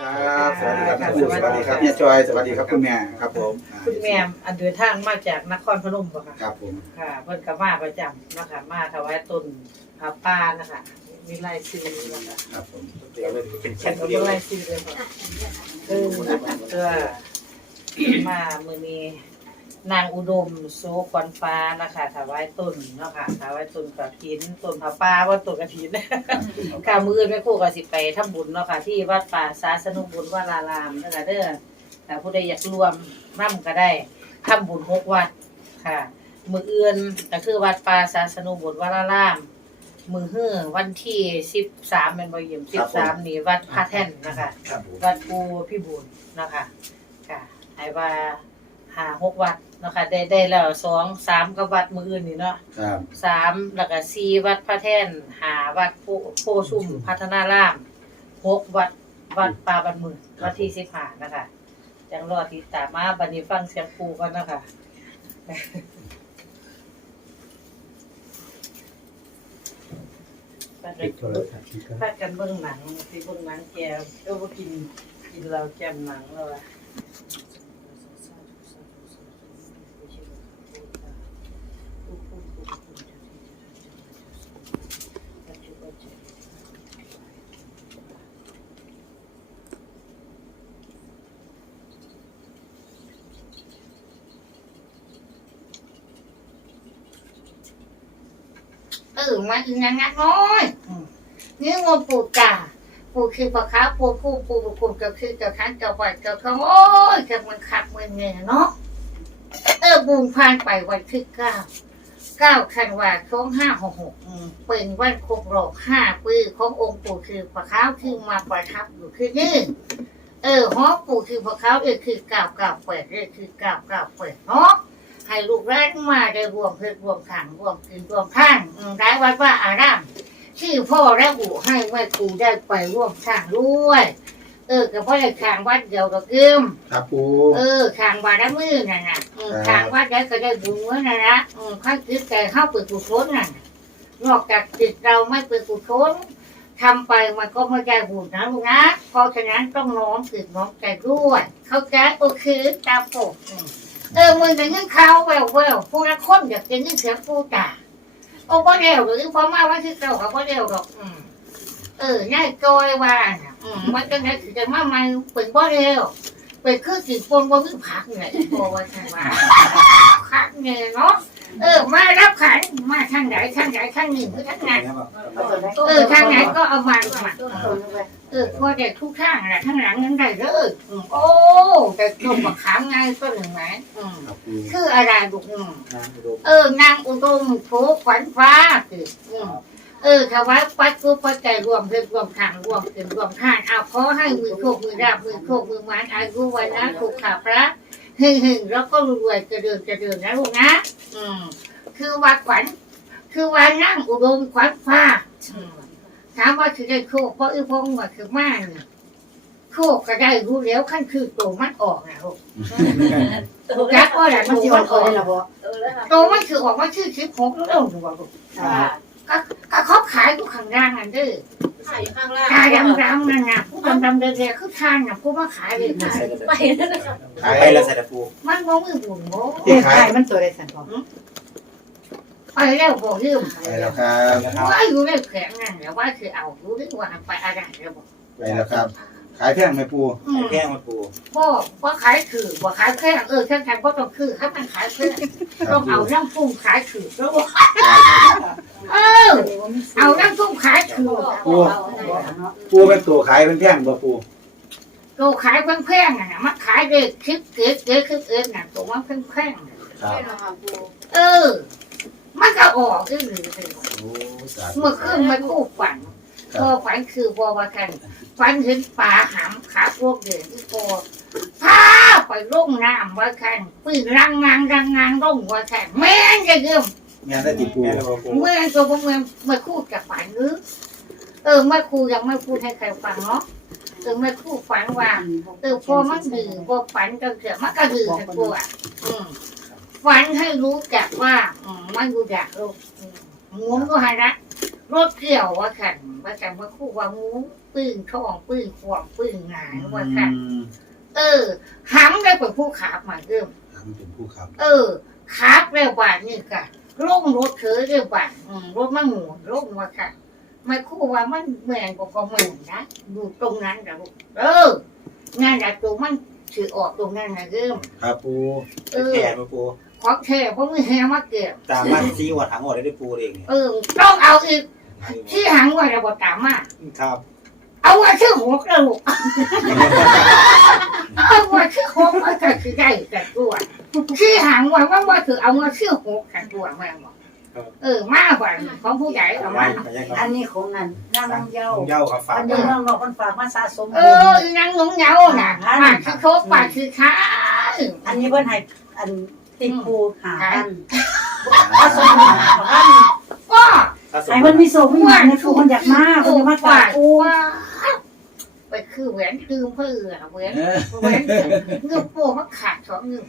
ครับ สวัสดีครับท่านผู้ชมสวัสดีครับเนี่ยจอย สวัสดีครับคุณแม่ครับผมอ่าคุณแม่อันเดินทางมาจากนครพนมบ่ค่ะครับผมค่ะเพิ่นก็มาประจำนะคะมาถวายต้นผาป่านะคะมีลายชื่อนะคะครับผมเป็นแคฉันนก็เดียวบ่เลลายยชื่อเลยค่ะเออก็มามื้อนี้ นางอุดมโซขวัญฟ้านะคะถวายต้นเนาะค่ะถวายต้นกระถินต้นผาป่าว่าต้นกระถินค่ะมื้ออื่นแม่ครูก็สิไปทำบุญเนาะค่ะที่วัดป่าสาสนุบุญวรารามนะคะเด้อถ้าผู้ใดอยากรวมนํก็ได้ทำบุญหกวัดค่ะ มื้ออื่นก็คือวัดป่าสาสนุบุญวราราม มื้อฮื้อวันที่13แม่นบ่เยี่ยม13นี่วัดพระแท่นนะคะครับผมวัดปูพี่บุญนะคะค่ะให้ว่า หาหกวัดเนาะคะได้ได้แล้วสองสามกับวัดมื้ออื่นนี่เนาะครับสามแล้วก็สี่วัดพระแท่นหาวัดโพโพชุ่มพัฒนารามหกวัดวัดป่าบันหมือวัดที่สิบห้านะคะจังรอติดตามมาบันนี้ฟังเสียงปูกันนะคะปัดกันปัดกันเบิ่งหนังสิเบิ่งหนังแกเออบ่กินกินเราแจ่มหนังแล้วอะ อมาอีนังนักน้อยนี่งวปู่จ่าปู่คือปะค้าปู่ปู่ปู่ปู่ปู่ก็คือเจ้าค้างเจ้าวัดเจ้าเขาโอ้ยจะมันขับมันเงี้ยเนาะเออบุญผ่านไปวันที่เก้าเก้าคันวาสองห้าหกหกเป็นวันครบรอบห้าปีขององค์ปู่คือปะค้าที่มาประทับอยู่คือนี่เออฮอปู่คือปะค้าเออคือเก้าเก้าแปดเออคือเก้าเก้าแปดเนาะ ให้ลูกแรกมาได้รวมเพื่อรวมขังรวมกินรวมท่านอืมได้วัดว่าอารามที่พ่อและอูให้แม่ครูได้ไปร่วมสร้างด้วยเออกับพ่อได้ขางวัดเดียวกับกึมครับปูเออขางวัดละมือนั่นน่ะอืมขางวัดได้ก็ได้บุญเมื่อนั่นนะอืมข้าคิดแต่เข้าเปิดกุศลนั่นน่ะนอกจากจิตเราไม่เปิดกุศลทำไปมันก็ไม่ได้บุญนะลูกนะเพราะฉะนั้นต้องน้อมจิตน้อมใจด้วย เข้าใจโอเคตามปกอืม เออมึงจะยินข่าวแววแววผู้ละคนอยากจะยินเสียงผู้จ่าโอ้ก็เร็วหรือพอมาว่าที่เก้าก็บ่เร็วหรอกอืมเออง่ายจอยว่าน่ะอืมมันจะได้ถือจะมาใหม่เป็นบ่เร็วเป็นคือสิปนบ่มีผักเนี่ยโอ้ว่าใช่ว่าพักเนี่ยเนาะ เออ มารับขันมาทางไหนทางไหนทางหนึ่งหรือทางไหนเออทางไหนก็เอามาลูกมาเออพอได้ทุกทางแหละทางหลังนั้นได้เลยอืมโอ้แต่จมกับขามง่ายก็หนึ่งไหมอืมครับปูคืออะไรลูกอืมเออนางอุดมโผขวัญฟ้าคืออืมเออถวายปัดกุปัจจัยรวมเพื่อรวมทางรวมถึงรวมทานเอาขอให้มือโคกมือราบมือโคกมือหมันอายุวันนะถูกขาพระ หึ่งหึ่งแล้วก็รวยจะเดินจะเดินนะลูกนะอืมคือว่าขวัญคือว่านั่งอุดมขวัญฟ้าอืมถามว่าคือได้โคกเพราะอีพงว่าคือม่านเนี่ยโคกก็ได้รู้แล้วขั้นคือตัวมันออกนะลูกถูกรักก็แหละมันจะมันออกโตมันคือออกมาชื่อชิปหกแล้วหนูบอกลูก ก็ก็เขาขายอยู่ข้างล่างนั่นเด้อขายอยู่ข้างล่างขายดำดำนั่นน่ะผู้ดำดำเด็กๆคือทานน่ะผู้มาขายเลยขายไปนั่นนะคะขายไปแล้วใส่ตะปูมันบ่มีบุญโง่ที่ขายมันตัวใดสันพอไปแล้วบ่ลืมไปแล้วครับว่าอยู่ในแข็งนั่นแหละว่าคือเอารู้หรือว่าไปอะไรแล้วบอกไปแล้วครับ ขายแพงไหมปูอืมแค่มาปูพ่อว่าขายคือว่าขายแค่เออแค่แค่ก็ต้องคือถ้ามันขายแค่ครัต้บองปูเอาน้ำพุ่งขายคือแล้วว่าเออ เอาน้ำพุ่งขายคือปูเป็นตัวขายเป็นแพงบ่ปูโตขายแพงๆน่ะมันขายเด็กคลิปเก๋เก๋คลิปเอ็นน่ะตัวมันแพงๆน่ะครับ เออ มันก็ออกที่หรือโอ้สาธุเมื่อคืนมันคู่ฝันครั พอบฝันคือพอว่ากันฝันเห็นป่าหามขาพวกเด็กที่พอพาไปล่งน้ำว่ากันปืนรังงางรังงางล่งว่ากันแม่งจะเยิ่มแม่ได้ติดปูแค่ตะปูเมื่อตัวพวกเมื่อเมื่อคู่กับฝันหรือเออเมื่อครูยังไม่พูดให้ใครฟังเนาะเออเมื่อครูฝันว่าเออพอมันดื้อพอฝันก็เกิดมันก็ดื้อทั้งตัวอืมฝันให้รู้จักว่าอืมมันรู้จักลูกอืมหมุนก็ให้นะ รถเกี่ยวว่าขันว่าขันว่าคู่ว่าหมูปืนทองปืนขวางปืนหงายว่าขันเออหำได้เป็นผู้ขาบมาเริ่มทำเป็นผู้ขับ เออขาบแล้วบาทนี่ค่ะลงรถเธอเรียบาทอืมรถมันหมุนลงว่าค่ะไม่คู่ว่ามันเหมือนกับก็เหมือนนะอยู่ตรงนั้นนะลูกเอองานจากตัวมันถือออกตรงนั้นนะเริ่มครับปูเออแก่มาปูขอแค่เพราะมือแฮมาเก็บตามมาซีหัวถังหัวได้ด้วยปูเองเนี่ยเออต้องเอาอีก ที่หางว่าจะบอกตามมาครับ เอาว่าชื่อหกแล้วลูกเอาว่าชื่อหกมันก็คือได้แต่ตัวที่หางว่าว่าว่าคือเอาว่าชื่อหกแต่ตัวแม่บอกเออมากกว่าของผู้ใหญ่เอาไม่มาไม่ยังอันนี้ของนั่นนั่งน้องเย้าเย้าครับฝากอันนี้น้องนอกมันฝากมาสะสมเอบุอญนางหนุ่งเหงาน่ะปากคือโคกปากคือข้าอันนี้เพิ่นให้อันติดปูหาอันคสะสมบุญของ อันก็ให้เพิ่นมีโศกมีหยังในปูเพิ่นอยากมาเพิ่นจะมากราบปูว่าไปคือแหวนตืมเพื่อแหวนแหวนเงือกโป้มันขาดสองเงือก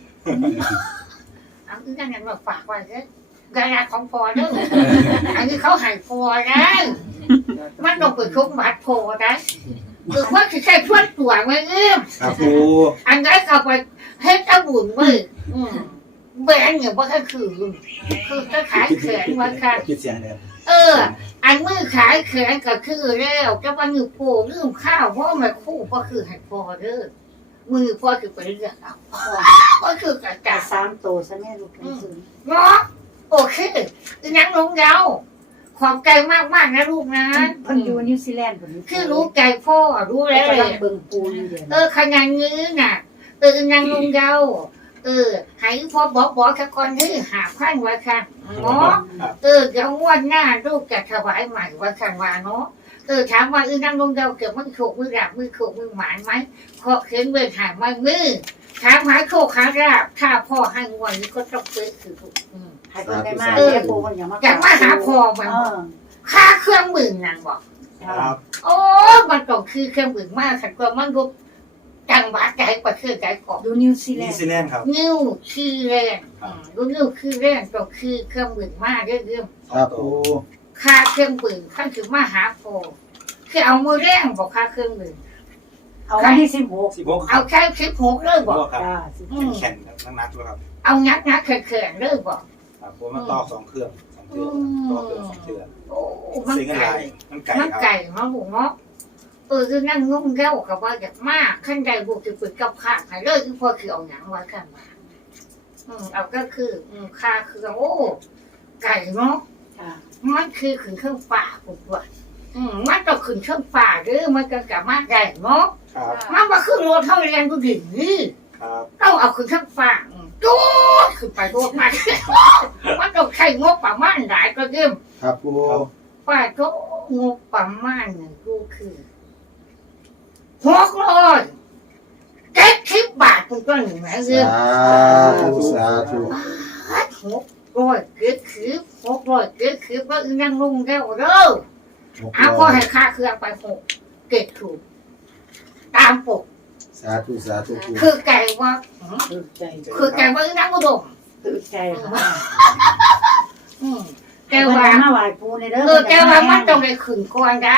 เอาอีนั่นนั่นมาฝากไว้เด้อกระดาษของพอเด้ออันนี้เขาใหายพอนะมันต้องไปชุบบัตรพอนะคือว่าคือใช้ทวดตัวไว้เอื้อมครับปูอันนั้นเขาไปให้ตะบุญมืออืมแบนเนี่ยว่าก็คือ คือจะขายแขนไว้ค่ะคิดเสียงเดียว เออ อันมือขายแขนก็คือแล้วจะว่ามือโผล่ลืมข้าวเพราะมันคู่ก็คือให้พอเด้อมือพอคือไปเลือกเอาก็คือกระแต่จาสามโตซะแม่ลูกเป็นศูนย์เนาะโอเคอีนังลงเยาขอบใจมากมากๆนะลูกนะเพิ่นอยู่นิวซีแลนด์เพิ่นคือรู้ใจพ่อรู้แล้วกำเลลังย เบิ่งปูอยู่เดี๋ยวเออขนาดนี้น่ะเอออีนังลงเยา เออให้พ่อบอกบอกแค่คนที่หาพันไว้ค่ะเนาะเออเดี๋ยวงวันหน้าลูกจะถวายใหม่วันขันวาเนาะเออถามว่าเออนั่งลงเดาเกี่ยวมือโขกมือราบมือโขกมือหมานไหมขอเขียนเวรหายไม่มือถามหาโขกขาราบถ้าพ่อให้งวันนี้ก็ต้องเปิดคือถูกอืมให้เพิ่นได้มาเดี๋ยวปูเพิ่นอยากมาอยากมาหาพ่อมันเออค่าเครื่องมือนางบอกครับโอ้มันต้องคือเครื่องมือมากขันกว่ามันรูป จังหวะใจกว่าเครื่องใจกอบดูนิวซีแลนิวนด์ซีแลนด์ครับ นิ้วคือแรงอืมรู้นิ้วคือแรงต้องคือเครื่องมือมากเรื่องครับปูค่าเครื่องปืนขั้นถึงมาหาโพคือเอามือแรงบอกค่าเครื่องปืนเอาวันที่สิบหกสิบหกครัเอาบแค่สิบหกเลิกบอก ครับจ้าสิบหอืกมแข็งนักนักแล้วครับเอางัดงัดเขื่อนๆเลิกบอก ครับผมมาต่อสองเครื่องสองเครื่องต่อเครื่องสองเครื่องโอ้มันซื้อกันหไก่ลายมันไก่มันครับไก่เนาะบุ๋เนาะ เออคือนั่งงงเย้ากับว่าอยากมากขั้นใดบุกจะปิดกับข้าให้เลิกที่พ่อคือเอาหนังไว้กันมาอืมเอาก็คืออืมค่าคือโอ้ไก่เนาะจ้ามันคือขึ้นเครื่องป่าผมว่าอืมมันต้องขึ้นเครื่องป่าเด้อมันก็กลับมาได้เนาะครับมันมาขึ้นรถเท่าเรียนกูดินี่ครับต้องเอาขึ้นข้างฟ้าจูดขึ้นไปโดดมามันต้องใช้งบประมาณหลายก็เยิ่มครับปูป้าก็งบประมาณหนึ่งกูคือ หกร้อยเจ็ดสิบบาทกูก็หนึ่งแม่เยิ่มสาธุสาธุหกร้อยเจ็ดสิบหกร้อยเจ็ดสิบว่าอีนั่งลงแล้วเด้อเอาพอให้ค่าเครื่องไปหกเจ็ดถูกตามปกสาธุสาธุปูคือไก่ว่าตื่นใจคือไก่ว่าอีนั่งอุดมตื่นใจค่ะอืมแต่แต่ว่า ว่ามาไหว้ปูในเด้อเออแต่ว่ามันต้องได้ขึ้นก่อนนะ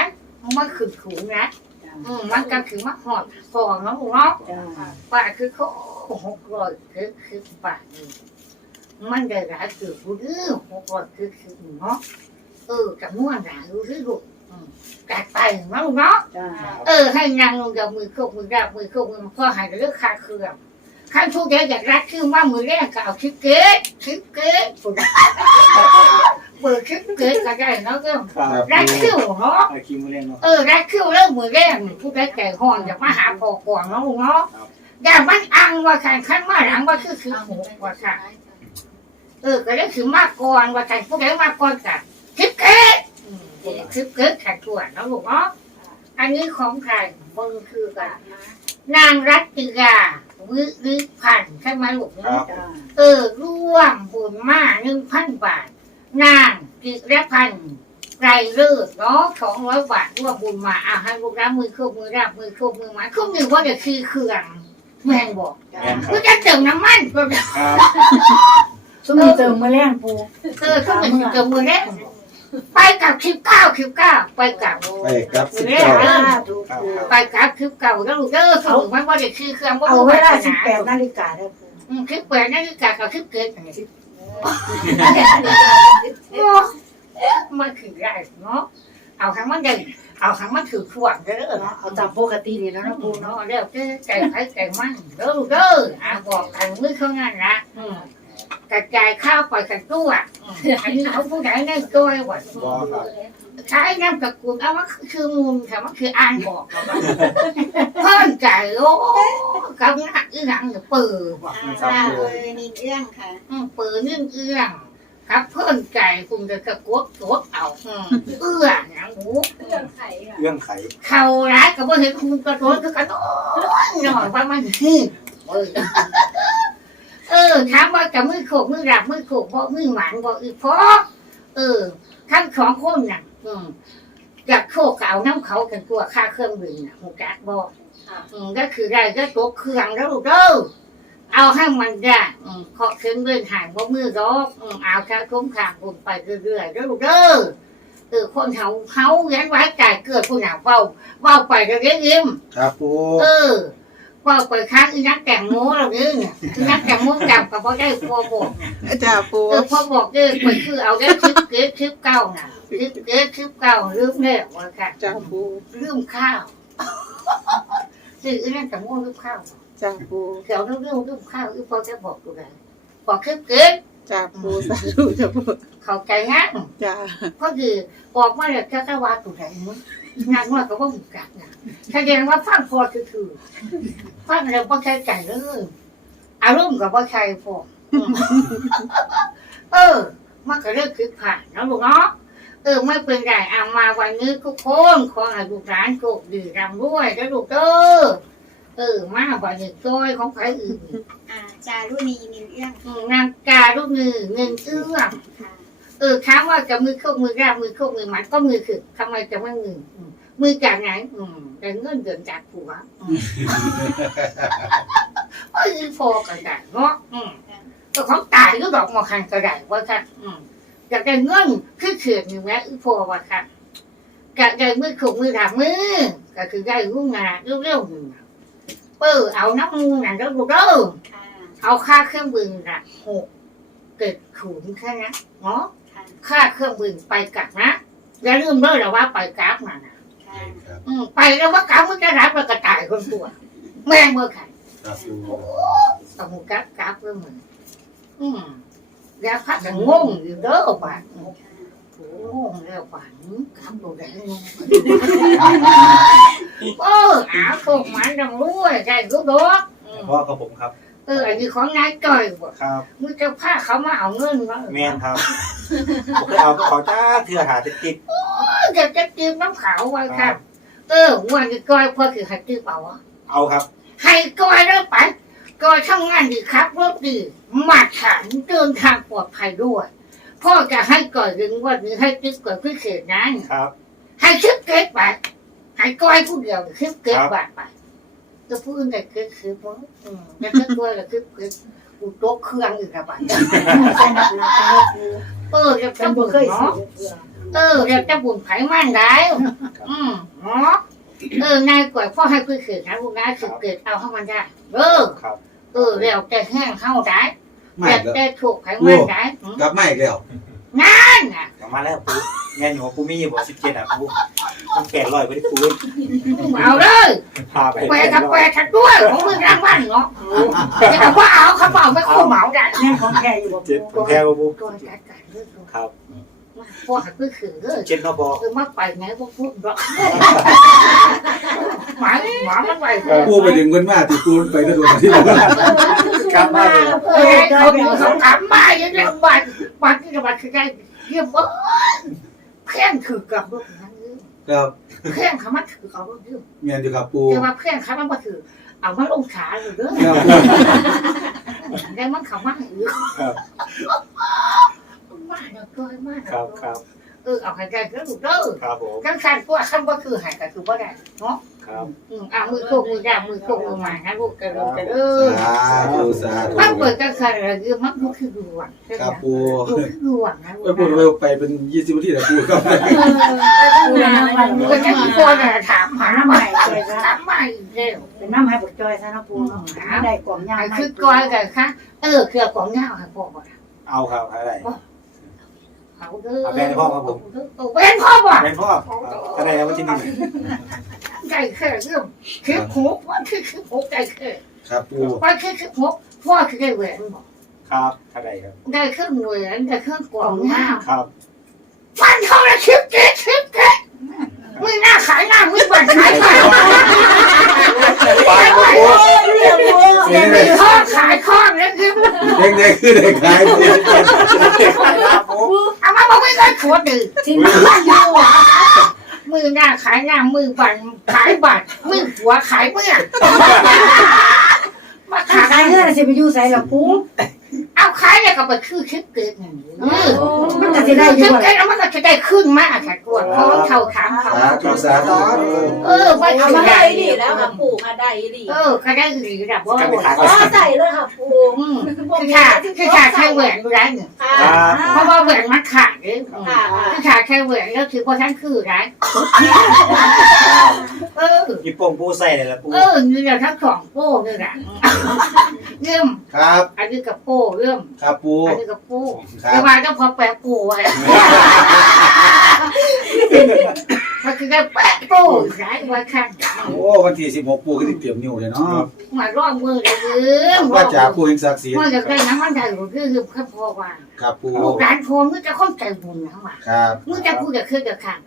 มันขึ้นถูงนะจ้า อืมมันก็คือมาหอดฟองเนาะลูกเนาะจ้าป่าคือเขาหกร้อยคือคือป่านี่มันได้หลายเกือบรู้เรื่องหกร้อยคือคือเนาะเออกับม้วนหลายรู้เรื่องลูกอืมกัดไปเนาะลูกเนาะ จ้าเออให้นางลงกับมือโคกมือราบมือโคกมือพ่อหายเรื่องคาเครื่องขั้นทุกอย่างอยากรักคือว่ามือแรกก็เอาคิดเก๊กคิดเก๊ก เปิดคิดเก๊กก็ได้เนาะก็ครับรักคิวเนาะไอคิมเล่นเนาะเออรักคิวเริ่มมือแรกนี่ผู้ได้แก่ห้องอยากมาหาพอกวางเนาะลุงเนาะอย่ามันอังว่าใครขั้นมาหลังว่าคือคือหูว่าค่ะเออก็ได้คือมากก่อนว่าใครผู้ใดมากก่อนกันคิดเก๊กอืมคิดเก๊กแข่งตัวเนาะลุงเนาะอันนี้ของใครมึงคือกันนางรัตติยาวิริพันธ์ใช่ไหมลูกครับจ้าเออร่วมบุญมาหนึ่งพันบาท นางกิรพันธ์ไกรเลิศเนาะสองร้อยบาทร่วมบุญมาอะให้ลูกรับมือคู่มือรับมือคู่มือมาคู่มือว่าจะคือเครื่องแม่งบอกจ้าแม่นคก็รับจะเติมน้ำมันก็ได้ครับช่วงนี้เติมมือแรงปูเออคู่มือเติมมือแรกไปกับคลิปเก้าคลิปเก้าไปกับไปครับสิบเนี่ยเก้าถูกปูไปกับคลิปเก่าแล้วลูกเด้อสูงมันว่าจะคือเครื่องว่าเอาเวลาสิบนาแปดนาฬิกาได้ปูอืมคลิปแปดนาฬิกากับคลิปเกิด มันคือได้เนาะ เอาครั้งมันได้เอาครั้งมันถือขวดเด้อเนาะเอาตามปกตินี่แล้วนะปูปูเนาะเนาะเดี๋ยวเจ๊ไก่ไข่ไก่มันเด้อลูกเด้ออะบอกกันมือเขางั้นละอืมกระจายข้าวไปกันตัวอืมอันนี้เขาผู้ใดได้ตัวว่ะบอ ครับใช้น้ำตะกุลเอาว่าคือมูลค่ะว่าคืออ่านบอกเราว่าเพิ่นใจโอ้กำนักอีหลังเนี่ยเปิดว่ะครับค่ะปูเออนี่เรื่องค่ะอืมเปิดนึ่งเอื้องครับเพิ่นใจคุณจะกระกดกดเอาอืมเอื้อหนังหมูเรื่องไข่ค่ะเรื่องไข่เข้าร้ายก็บ่เห็นคุณกระโดดก็กระโดดหน่อยว่ามันฮึเออเออถามว่าจะมือโขกมือรับมือโขกบ่มือหมันบ่อีพอเออทั้งสองคนน่ะ อืมอยากโคกเอาน้ำเขากันตัวค่าเครื่องบินน่ะหูจักบอกอืมก็คือได้ก็ตัวเครื่องแล้วลูกเด้อเอาให้มันได้อืมเคาะเครื่องเดินห่างบ่มือรอกอืมเอาแค่คุ้มค่าบุญไปเรื่อยๆแล้วลูกเด้อเออคนเขาเขาเลี้ยงไว้ใจเกิดผู้หนาเฝ้าเฝ้าไปก็เลี้ยงยิ้มครับปูเออเฝ้าไปค้างอีนักแต่งโม้เราเด้อเนี่ยอีนักแต่งโม้จับกับพอได้พอบอกจ้าปูเออพอบอกเด้อไปคือเอาได้คลิปเกิดคลิปเก้าน่ะค ลิปเกิดคลิปเก้าลืมแล้วว่าค่ะจ้าปูลืมข้าวสื่ออื่นนั่นแต่ง่วงลืมข้าวจ้าปูเดี๋ยวลืมลืมลืมข้าวอีพอจะบอกกูได้บอกคลิปเกิดจ้าปูสาธุจ้าปูเข้าใจงั้นจ้าก็คือบอกว่าจะแค่ว่าตัวไหนมึงงานว่าก็ว่าหมุกัดนะแสดงว่าฟังพอคือคือฟังแล้วพอใช้ใจเลยอารมณ์กับพอใช้พออืมเออมันก็เลิกคือผ่านแล้วลูกเนาะ เออไม่เป็นไรเอามาวันนี้ทุกคนขอให้ลูกหลานโชคดีรำด้วยแล้วลูกเด้อเออมาวันนี้จอยของใครอื่นอ่าจารุณีนินเรื่องอืมนางกาลูกมือเงินเอื้อมค่ะเออถามว่าจะมือโคกมือราบมือโคกมือหมันก็มือคือทำไมจะไม่มืออืมมือจากไหนอืมแต่เงินเดือนจากผัวอืม เอ้ยพอกันได้เนาะอืมก็ของตายก็ดอกหมอคันก็ได้ว่าค่ะอืม อยากได้เงินคือเขื่อนอยู่แม้อีพอว่าค่ะกะได้มือขกมือถามมือก็คือได้รุ่งงานเร็วๆหนึ่งน่ะเปิดเอาน้ำมูกนั่นแล้วลูกเด้อค่ะเอาค่าเครื่องบินละหกเกิดขุนแค่นั้นเนาะค่ะค่าเครื่องบินไปกลับนะอย่าลืมเด้อนะว่าไปกลับมานะค่ะอืมไปแล้วว่ากลับมันจะรับมันกระต่ายคนตัวแม่งเมื่อไข่ครับปูต้องหูกลับกลับเรื่องมันอืม แล้วพักจะงงอยู่เด้อบ้านโอ้งงแล้วบ้านกลับตัวได้งงเอออาโคกมันดังรู้ใจรู้ดอกอืมพ่อกับผมครับ เอออันนี้ของนายจ่อยบ่ครับมึงจะพาเขามาเอาเงินวะแมนครับผมเคยเอาเขาจ้าเถื่อหาติดติดเดี๋ยวจะจืมน้ำขาวไว้ครับ เออวันนี้ก้อยพ่อคือให้จืมเปล่าวะเอาครับให้ก้อยแล้วไป ก้อยทำงานดีครับรถดีมาตรฐานเดินทางปลอดภัยด้วย พ่อจะให้ก่อยดึงวันนี้ให้จืมก่อยพิเศษนั้นครับ ให้คลิปเก็ตไปให้ก้อยผู้เดียวคลิปเก็ตบาทไปจะพูดแต่เก็ตคือมั้งอืมแล้วก็ตัวละคลิปเก็ตกูโต๊ะเครื่องอีกระบาดใช่นักนะปูเออเดี๋ยวเป็จะนบ่บุญเคยสิเนาะเออเดี๋ยวจะบุญไผมันได้อืมเนาะเออนายกว่าพ่อให้คุยเกิดนะลูกนะคือเกิดเอาเข้ามันได้เออครับ เออเดี๋ยวจะแห้งเข้าได้ไม่เดี๋ยวแล้วจะถูกไผมันได้อืมกลับมาอีกแล้วนั่นน่ะกลับมาแล้วปูแม่นหัวปูมีบ่สิบเจ็ดอะปูต้องแปดร้อยไปที่ปูเอาเลยพาไปแปดกับแปดทัดด้วยของมึงรางวัลเนาะแต่ว่าเอาเขาบอกไม่คู่เหมาได้แม่ของแท้อยู่บ่เจ็ดปูแค่ปูตัวจัดการเรื่องตัว ครับ พ่อให้คุยเกิดเลยเจ็ดนอบอคือมาไปไหนพวกพูดหรอกหมาหมามันไปปูไปดึงเงินมาที่ปูไปกระโดดที่กลับมาเลยเออเขาอยู่เขาถามมาอย่างนี้บัตรบัตรที่จะบัตรคือได้เยี่ยมเบ้เพื่อนคือกับลูกนั้นครับเพื่อนเขามาถือเอาลูกยืมเมียนอยู่ครับปูแต่ว่าเพื่อนเขามันมาถือเอามาลงขาอยู่เด้อครับปูได้มันเขามาอยู่ครับ มาเนาะก้อยมาครัเนาะบครับเออเอาให้ได้ก็ลูกเด้อครับผมทั้งสั้นพวกขั้นว่าคือหายกันคือว่าได้เนาะครับอืมอะมือโคกมือดามือโคกมือหมานะลูกกระโดดกระโดดสาธุสาธุมันเปิดกันค่ะเราคือมันก็คือดวงใช่ไหมครับปูดูคือดวงนะไปพูดไปไปเป็นยี่สิบนาทีแล้วปูครับปูน้ำมันก็จะมีคนถามหาใหม่ถามใหม่เร็วเป็นน้ำให้บุกจอยซะนะปูเนาะได้กล่องยาไอ้วคือก้อยกันค่ะเออเครือของเงาค่ะพ่อบอกเอาครับอะไร เขาเด้อเอาแบรนด์พ่อครับผมแบรนด์พ่อบอกเป็นพ่ออะไรครับวันที่นี่ใจแค่เรื่องคือหกว่าคือคือหกใจแค่ครับปูว่าคือคือหกพ่อคือได้แหวนบอกครับอะไรครับ ได้เครื่องแหวนได้เครื่องกล่องเงาครับฟันเขาละชิบเจ๊ชิบเจ๊มือหน้าขายหน้ามือบันขายขายปากปูเดี๋ยวมีข้อขายข้อแล้วคือเด็กเด็กคือเด็กขายปู ครับผม เอามา บอกไม่ได้ขวดดื่มที่มือมือหน้าขายหน้ามือบันขายบัตรมือหัวขายเมื่อมาถ้าขายขายเงินสิไปอยู่ใส่ละปู เอาขายแล้วก็ไปคือคิดเกิดอย่างนี้มันก็สิได้อคิยู่ดเกิดแล้วมันก็จะได้ขึ้นมากค่ะตัวเขาเขาถามเขา สาธุสาธุเออไม่เอาคือมาได้ได้ดีแล้วค่ะปู่มาได้ดีเออก็ได้หรือแบบว่ากันไปขายอ๋อใส่เลยค่ะปู่อืมคือขาคือขาแค่แหวนดูได้เนี่ยค่ะครับเพราะว่าแหวนมันขาดเลยค่ะคือขาแค่แหวนแล้วคือพอท่านคือร้านเออยี่ปงปูใส่เลยละปูเออนี่เราทั้งสองโป้นี่แหละเริ่มครับ อันนี้กับโป้เริ่มครับปู อันนี้กับโป้ครัแต่บว่าก็พอแปะโป้ไว้มันคือได้แปะโป้ร้ายไว้ข้างโอ้วันที่สิบหกปูก็ติดเตรียมนิ้วเลยเนาะมาร่องมือเลยเออว่าจ่าปูแห่งศักดิ์ศรีมันจะได้น้ำมันได้หรือคือแค่พอว่าครับปูลูกหลานโพมึงจะเข้าใจบุญนะว่าครับมึงจะพูดจะคือจะขัง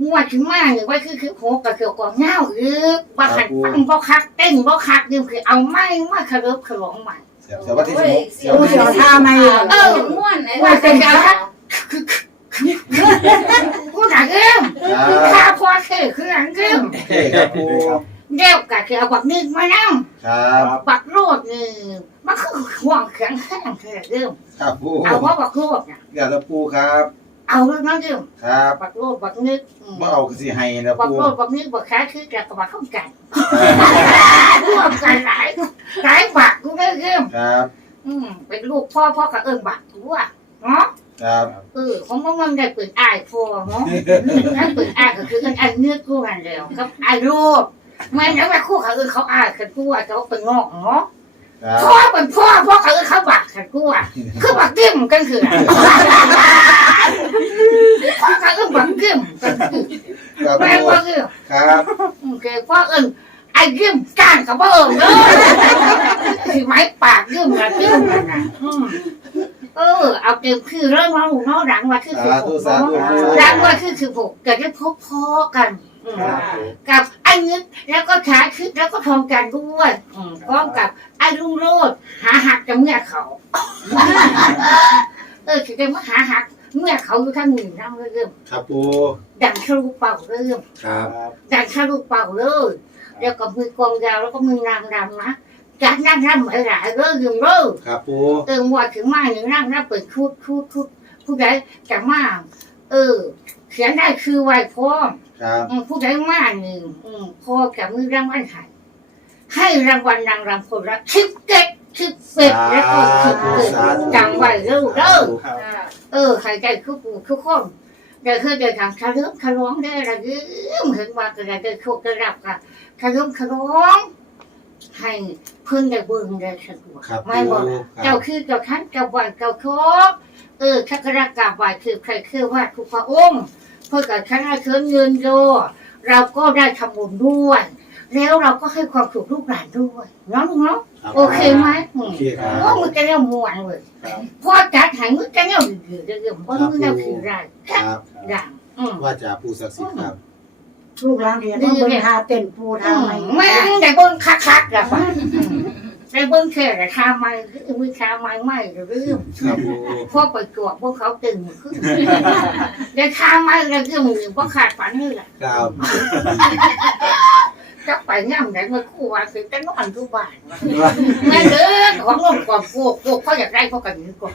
มึงว่าถึงมากหรือว่าคือคือโหกับเกี่ยวกับเงาหรือว่าขัดฟังบ่คักเต้นบ่คักนี่คือเอาไม้มาคารบขลอง ใหม่แต่วันที่สิบหกปูเสียวท่าไม่เออม่วนเลยว่าเป็นการกูหนักเรื่องครับข้าพอเท่คือหนังเรื่องโอเคครับปูเดี๋ยวกะเกี่ยวกับนึกมานั่งครับปักโรดนี่มันคือห่วงแข็งแห้งแค่เรื่องครับปูเอาว่าปักโรดเนี่ยเดี๋ยวแล้วปูครับเอาเรื่องนั้นเรื่องครับปักโรดปักนึกเมื่อเอาสิให้แล้วปักปูโรดปักนึกปักค้าคือกับปักข้าวกันร่วมกันหลายหลายบักกูได้เรื่อง ครับ อืมเป็นลูกพ่อพ่อกับเอิญบักกูอะเนาะครับ เออของมึงมันได้ปืนอายพ่อเนาะนั่นปืนอายก็คือเอิญอายเนื้อกูกันแล้วกับอายโรดไม่แล้วแม่คู่เขาเอิญเขาอายกันกูอะแต่ว่าเป็นงอกเนาะครับพ่อเป็นพ่อพ่อเขาเอิญเขาบักกันกูอะคือบักเดี่ยมกันคือพ่อเขาเอิญบักเดี่ยมกันคือครับแม่ปูว่าคือครับโอเคพ่อเอิญ ไอ้เดี่ยมก้านกับพ่อเอิญเนาะคือไม้ปากเดี่ยมกับเดี่ยมกันนะอืมเออ เอาเต็มคือเริ่มมาหนูเนาะดังว่าคือสาคือธุสาธุปูดังว่าคือคือผมเกิดได้พบพ่อกันอืม ครับปูกับไอ้นึกแล้วก็ขาคิดแล้วก็ทองกันด้วยอืมพร้อมกับไอ้ลุงโรดหาหักจะเมื่อเขา เออคือจะมาหาหัก เมื่อเขาอยู่ข้างหนึ่งนั่งเริ่มครับปูดังทะลุเป่าเริ่ม ครับ ดังทะลุเป่าเลย แล้วก็มือกองยาวแล้วก็มือนางรำนะจากนั่งรำหลายๆเริ่มเริ่มครับปูเออว่าถึงมาหนึ่งนั่งนั่งเปิดชุดชุดชุดผู้ใดจะมาเออเขียนได้คือไหวพร้อมครับอืมผู้ใดมาหนึ่งอืมพ่อกับมือรางวัลให้ให้รางวัลนางรำคนละสิบเก็ดสิบเป็ดแล้วก็สิบเป็ดจำไว้เร็วเด้อครับเออใครใจคือปู่ทุกคนเดี๋ยวเคยเดินทางคาเริ่มคาร้องได้อะไรยืมเห็นว่าก็ได้เดินโชคได้รับกันคา เริ่มคาร้องให้เพิ่นได้เบิ่งได้สะดวกครับไม่ปูบอกครัเจ้าบคือเจ้าท่านเจ้าไหวเจ้าโชคเออชักรากราบไหวคือใครคือว่าทุกพระองค์เพื่อกับคณะเชิญเงินโยเราก็ได้ทำบุญด้วย แล้วเราก็ให้ความสุขลูกหลานด้วยเนาะลูกเนาะครับโอเคไหมอืโอมเคครับโอ้มึงจะเรียกมวนเลยครับ พ่อจัดใหายมึงจะเรียกดื้อๆเรื่องเพราะมึงจะคือไรคแค่รับดังอืมว่าจ่าปูศักดิ์สิทธิ์ครับ ลูกหลานเรียนต้องเบิ่งท่าเต้นปูอืท่ามใหม่แม่งได้เบิ้งคักๆแล้วป่ะได้เบิ้งแค่แต่ทาไม้มือทาไม้ไม่หรือเรื่องครับปูพวกไปจวบพวกเขาตึงขึ้นเดี๋ยวทาไม้แล้วเรื่องมือพวกขาดฝันนี่แหละครับจะไปง่ำไหนมาคู่ว่าคือจะนอนทุกบ้านแม่เด้อของลงกว่าพวกพวกเขาอยากได้พวกกันนี้ก่อน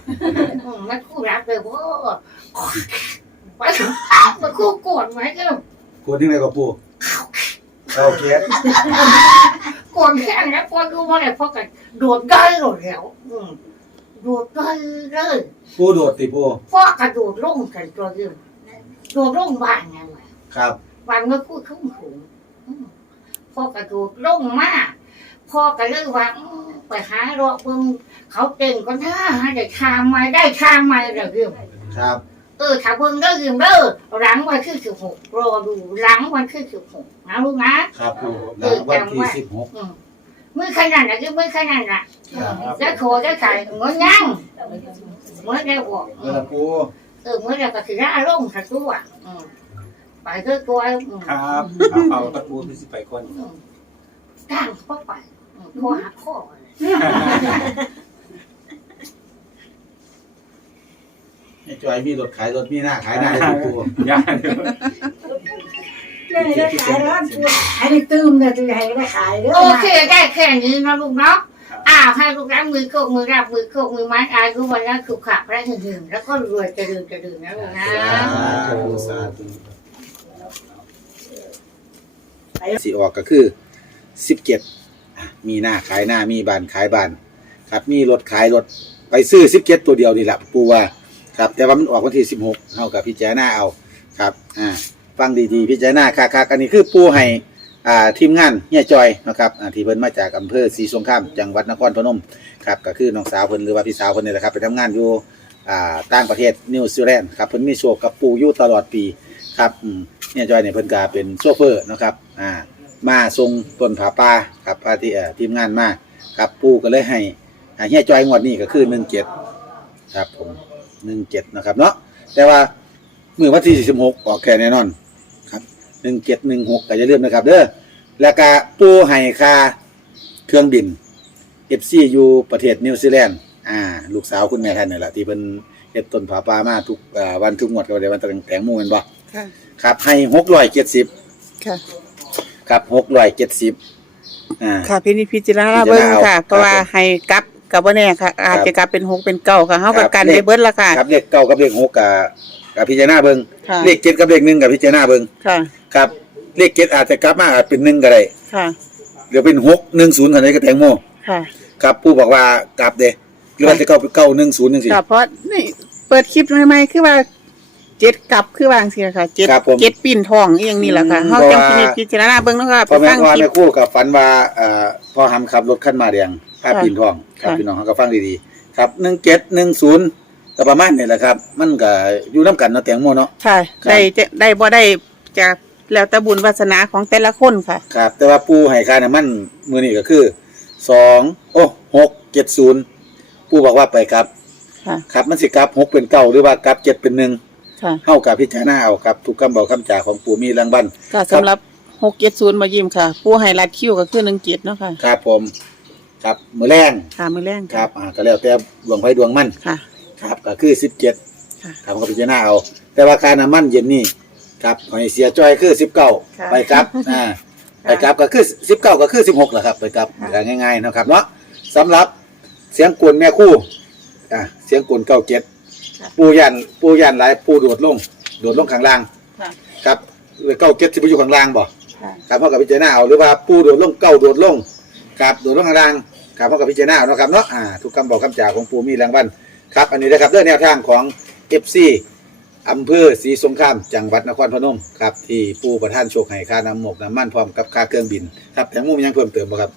มันคู่รักเลยว่าไปมาคู่โกรธไหมเจ้าคนที่ไหนกับปูเก้าเจ็ดก่อนแค่นั้นก่อนดูว่าอะไรพ่อกันโดดได้หรอแล้วอืมโดดได้เลยปูโดดติปูพ่อกระโดดลงกันตัวเดียวโดดลงบ้านไงวะครับบ้านเมื่อพูดทุ่งสูงอืมพ่อกระโดดลงมาพ่อก็เลยว่าอืมไปหารอเบิ่งเขาเก่งก็น่าหาได้ชามมาได้ชามมาเรื่องครับ เออถ้าเบิ่งได้ยืมเด้อหลังวันที่สิบหกรอดูหลังวันที่สิบหกนะลูกนะครับปูหลังวันที่สิบหกอืมมือขนาดน่ะคือมือขนาดน่ะครับจะโคจะใส่เหมือนยังเหมือนได้บอกเออปูเออเหมือนได้ก็ถืออารมณ์สักตัวอืมไปเพื่อตัวอืมครับเอาเป่าตะปูคือสิไปก่อน อืมกลางเข้าไปอืมโทรหาพ่อเลย ไอ้จอยมีรถขายรถมีหน้าขายหน้าเลยปูย่าเลยได้ขายร้านปูให้ได้ตื้มเนี่ยจะให้ได้ขายเด้อโอเคได้แค่นี้นะลูกเนาะอ้าวให้ลูกรักมือโคกมือรับมือโคกมือไม้อายุวันละสุขะพระหึงหึงแล้วก็รวยจะดื่นจะดื่นนะลูกนะสาธุสาธุสีออกก็คือสิบเจ็ดมีหน้าขายหน้ามีบานขายบานครับมีรถขายรถไปซื้อสิบเจ็ดตัวเดียวนี่แหละปูว่า ครับ แต่ว่ามันออกวันที่สิบหกเท่ากับพิจารณาเอาครับ อ่า ฟังดีๆพิจารณาค่ะค่ะอันนี้คือปูให้อ่าทีมงานเฮียจอยนะครับอ่าที่เพิ่นมาจากอำเภอศรีสงครามจังหวัดนครพนมครับก็คือน้องสาวเพิ่นหรือว่าพี่สาวเพิ่นนี่แหละครับไปทำงานอยู่อ่าต่างประเทศนิวซีแลนด์ครับเพิ่นมีโชคกับปูอยู่ตลอดปีครับอืมเฮียจอยเนี่ยเพิ่นก็เป็นโชเฟอร์นะครับอ่ามาส่งต้นผาป่าครับพาที่เอ่อทีมงานมาครับปูก็เลยให้อ่าเฮียจอยงวดนี้ก็คือ17ครับผม 17นะครับเนาะแต่ว่ามื้อวันที่46ออกแค่แน่นอนหนึ่งเจ็ดหนึ่งหกก็จะเริ่าลืมนะครับ เด้อแล้วก็ปูให้ค่าเครื่องบินเอฟซีอยู่ประเทศนิวซีแลนด์อ่า ลูกสาวคุณแม่ท่านนี่แหละที่เป็นเฮ็ดต้นผาปลามาทุกอ่าวันทุกงวดก็ได้วันตะแตงหมูแม่นบ่ค่ะครับให้หกร้อยเจ็ดสิบค่ะครับหกร้อยเจ็ดสิบอ่าค่ะพี่นิจพิจารณาเบิ่งค่ะเพราะว่าให้กลับ กับบ่แน่ค่ะ อาจจะกลับเป็นหกเป็นเก้าค่ะเฮากับกันได้เบิดละค่ะ ครับเลขเก้ากับเลขหกกับกับพิจารณาเบิ่งค่ะ เลขเจ็ดกับเลขหนึ่งกับพิจารณาเบิ่งค่ะ ครับ เลขเจ็ดอาจจะกลับมาอาจเป็นหนึ่งก็ได้ค่ะหรือเป็นหกหนึ่งศูนย์เท่านั้นก็แตงโมค่ะ ครับผู้บอกว่ากลับเด้หรือว่าจะเข้าไปเก้าหนึ่งศูนย์หนึ่งสี่ ค่ะเพราะนี่เปิดคลิปใหม่ๆคือว่าเจ็ดกลับคือวาจั่งเสียค่ะเจ็ดครับผมเจ็ดปีนทองอหย่างนี้แหละค่ะอืม เฮาจังพินิจพิจารณาเบิ่งเนาะค่ะพ่ไปอแม่ฟังพ่อคลิแม่ปครู่กับฝันว่าเอ่อพ่อหำขับรถขั้นมาแดงภาพค่ะ ปีนทอง ครับค่ะพี่น้องเขาก็ฟังดีๆครับหนึ่งเจ็ดหนึ่งศูนย์ก็ประมาณนี่แหละครับ มันก็อยู่น้ำกันเนาะแตงโมเนาะ ค่ะ ครับ ได้จะได้บ่ได้จะแล้วแต่บุญวาสนาของแต่ละคนค่ะ ครับ แต่ว่าปูให้ค่าน้ำมันมือนี่ก็คือสองโอ้หกเจ็ดศูนย์ปูบอกว่าไปครับ ค่ะ ครับมันสิกลับหกเป็นเก้าหรือว่ากลับเจ็ดเป็นหนึ่งค่ะ เท่ากับพิจารณาเอาครับทุกคำบอกคำจ่าของปูมีรางวัลก็สำหรับ670มายิ้มค่ะ ผู้ให้รัดคิวก็คือ17เนาะค่ะ ครับผม ครับมือแรงค่ะมื้อแรงครับอ่าก็แล้วแต่ดวงไฟดวงมันค่ะ ครับก็คือสิบเจ็ดค่ะครับก็พิจารณาเอา แต่ว่าการน้ำมันเย็นนี่ครับหอยเสียจอยคือสิบเก้าค่ะไปครับอ่าไปครับก็คือสิบเก้าก็คือสิบหกแหละครับไปครับค่ะก็ง่ายๆเนาะครับเนาะสำหรับเสียงกวนแม่คู่อ่าเสียงกวนเก้าเจ็ดปูยันปูยันหลายปูโดดลงโดดลงข้างล่างค่ะครับเก้าเจ็ดที่ไปอยู่ข้างล่างบ่ค่ะครับพ่อกับพิจารณาเอาหรือว่าปูโดดลงเก้าโดดลงครับโดดลงข้างล่าง ครับพ่อกับพิจารณาเอาเนาะครับเนาะอ่าทุกคำบอกคำจ่าของปูมีรางวัลครับ อันนี้นะครับเรื่องแนวทางของเอฟซีอำเภอศรีสงคราม จังหวัดนครพนมครับที่ปูประท่านโชคให้ค่าน้ำหมกน้ำมันพร้อมกับค่าเครื่องบิน ครับแตงโมมีหยังเพิ่มเติมบ่ครับ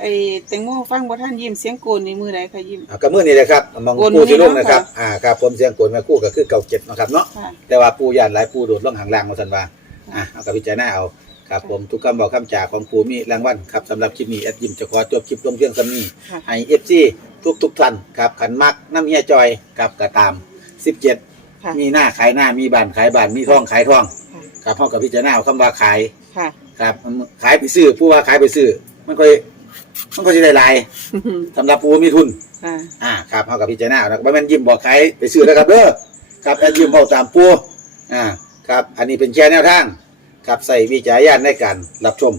ไอ้แตงโมฟังบ่ทันยิ้มเสียงโกนในมือใดค่ะยิ้ม อ่ากับมือนี้เลยครับมองโอนปูที่ลงมือนะครับเนาะอ่าครับผมเสียงโกนแม่คู่ก็คือเก่าเจ็ดเนาะครับเนาะค่ะ แต่ว่าปูยานหลายปูโดดลงหางล่างมาสันว่าอะเอากับพิจารณาเอา ครับผมทุกคำบอกคำจ่าของปูมีรางวัลครับสำหรับคลิปนี้แอดยิมจะขอจบคลิปลงเพียงสำนี้ค่ะให้เอฟซีทุกทุกๆท่านครับขันมักน้ำเฮียจอยครับกระตามสิบเจ็ดค่ะมีหน้าขายหน้ามีบ้านขายบ้านมีท่องขายท่องค่ะครับพ่อกับพิจารณาเอาคำว่าขายค่ะครับขายไปซื้อผู้ว่าขายไปซื้อมันค่อยมันก็จะได้หลายสำหรับผู้มีทุน ค่ะ อ่าครับเขากับพิจารณาเอานะบ่แม่นยิ้มบอกใครไปซื้อแล้วครับเด้อครับแอดยิ้มเบาตามปูอ่าครับ อันนี้เป็นแค่แนวทาง ครับใส่วิจารณญาณในการรับชม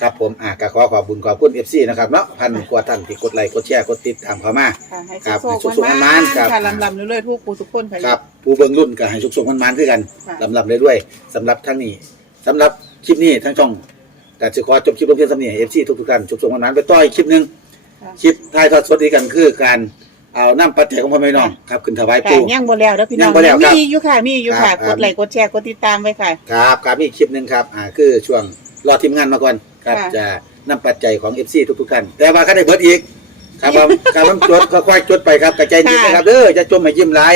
ครับผมอ่าก็ขอขอบคุญขอบคุณ FC นะครับเนาะพันกว่าท่านที่กดไลค์กดแชร์กดติดตามเข้ามา ค่ะให้ครับสุขให้สุขๆๆมันมันๆๆครับ ค่ะลำๆเรื่อยๆทุกผู้ทุกคนค่ะ ครับผู้เบิ่งรุ่นก็ให้สุขๆมันๆคือกันค่ะ ลำลำเลยด้วยสำหรับทั้งนี้สำหรับคลิปนี้ทั้งช่องแต่จะขอจบคลิปลงเพียงสำเนียงเอฟซีทุกๆท่านจบส่งวันนั้นไปต่ออีกคลิปหนึ่งค่ะ คลิปท้ายทอดสดนี้กันคือการ เอาน้ำปัจจัยของพ่อแม่น้องครับขึ้นถวายค่ะปู่ ยังบ่แล้วเด้อพี่น้องยังบ่แล้วครับมีอยู่ค่ะ มีอยู่ค่ะ ครับ กดไลค์กดแชร์กดติดตามไว้ค่ะ ครับครับมีอีกคลิปหนึ่งครับอ่าคือช่วงรอทีมงานมาก่อนครับค่ะ จะนำปัจจัยของเอฟซีทุกๆท่านแต่ว่าก็ได้เบิดอีก ครับผมครับผมจดค่อยๆจดไปครับกระจายดีนะครับเด้อจะจมไม่ยิ้มหลาย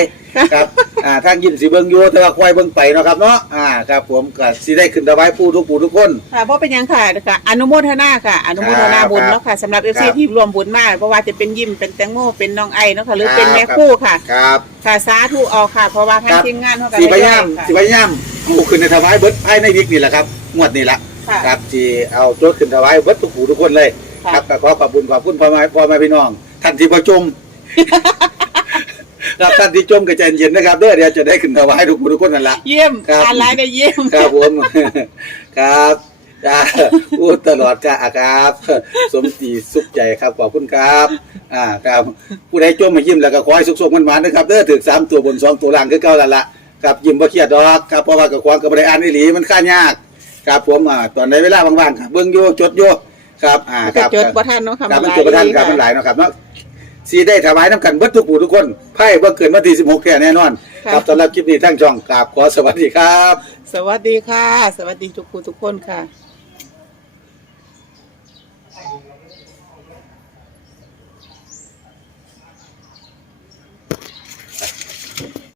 ครับอ่าทางยิ้มสีเบิ่งอยู่แต่ว่าค่อยเบิ่งไปเนาะครับเนาะอ่าครับผมก็สิได้ขึ้นถวายปู่ทุกปู่ทุกคน ค่ะเพราะเป็นหยังค่ะค่ะอนุโมทนาค่ะ อนุโมทนาบุญเนาะค่ะสำหรับ FC ครับที่รวมบุญมากเพราะว่าจะเป็นยิ้มเป็นแตงโมเป็นน้องไอเนาะค่ะหรือครับเป็นแม่คู่ค่ะ ครับค่ะสาธุเอาค่ะ เพราะว่าทางครับทีมงานเท่ากันสิพยายามค่ะสิพยายามเอาขึ้นในถวายเบิดภายในวิกนี่แหละครับงวดนี่ละค่ะ ครับที่เอาโจทย์ขึ้นถวายเบิดทุกผู้ทุกคนเลย ค่ะ ครับก็ขอขอบคุณขอบคุณพ่อแม่พ่อแม่พี่น้อง ท่านที่ประชุม ครับท่านที่จมก็ใจเย็นนะครับเด้อเดี๋ยวจะได้ขึ้นถวายทุกผู้ทุกคนนั่นละ เยี่ยมครับ อ่านไลน์ได้เยี่ยม ครับผม ครับจ้าพูดตลอดจ้าครับ สมศรีสุขใจครับขอบคุณครับ อ่าครับผู้ใดจมมายิ้มแล้วก็ขอให้สุขๆมันๆนะครับเด้อถึงสามตัวบนสองตัวล่างคือเก่าแล้วล่ะครับยิ้มบ่เครียดดอกครับเพราะว่ากับความกับบ่ได้อ่านอีหลีมันค่ายาก ครับผมอ่าตอนในเวลาว่างๆครับเบิ่งอยู่จดอยู่ ครับอ่าคก็รับจดบ่ทันเนาะค่ะครับมันหลจดประทันครับดีมันหลายเนาะครับเนาะสีได้ถวายน้ำกันเบิดทุกผู้ทุกคนไพ่บ่เกินวันที่16แค่แน่นอนครับสำหรับคลิปนี้ทั้งช่องกราบขอสวัสดีครับ สวัสดีค่ะ สวัสดีทุกผู้ทุกคนค่ะ